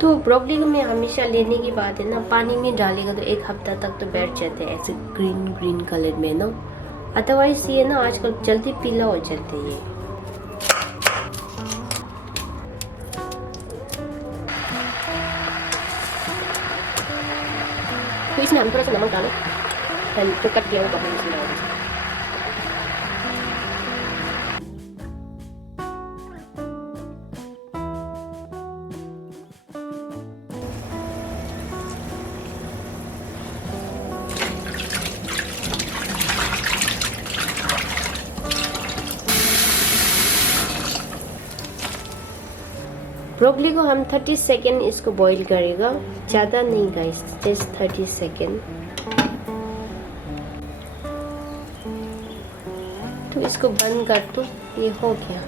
तो ब्रोकली को मैं हमेशा लेने की बात है ना, पानी में डालेगा तो 1 हफ्ता तक तो बैठ जाते हैं ऐसे ग्रीन ग्रीन कलर में ना। अदरवाइज ये ना आजकल जल्दी पीला हो जाते हैं ये। तो इसमें हम थोड़ा सा नमक डालें और तो कट किया हुआ ब्रोकली इसमें डालें। ब्रोकली को हम 30 सेकेंड इसको बॉईल करेगा, ज़्यादा नहीं गाइस, जस्ट 30 सेकेंड। तो इसको बंद कर दो, ये हो गया।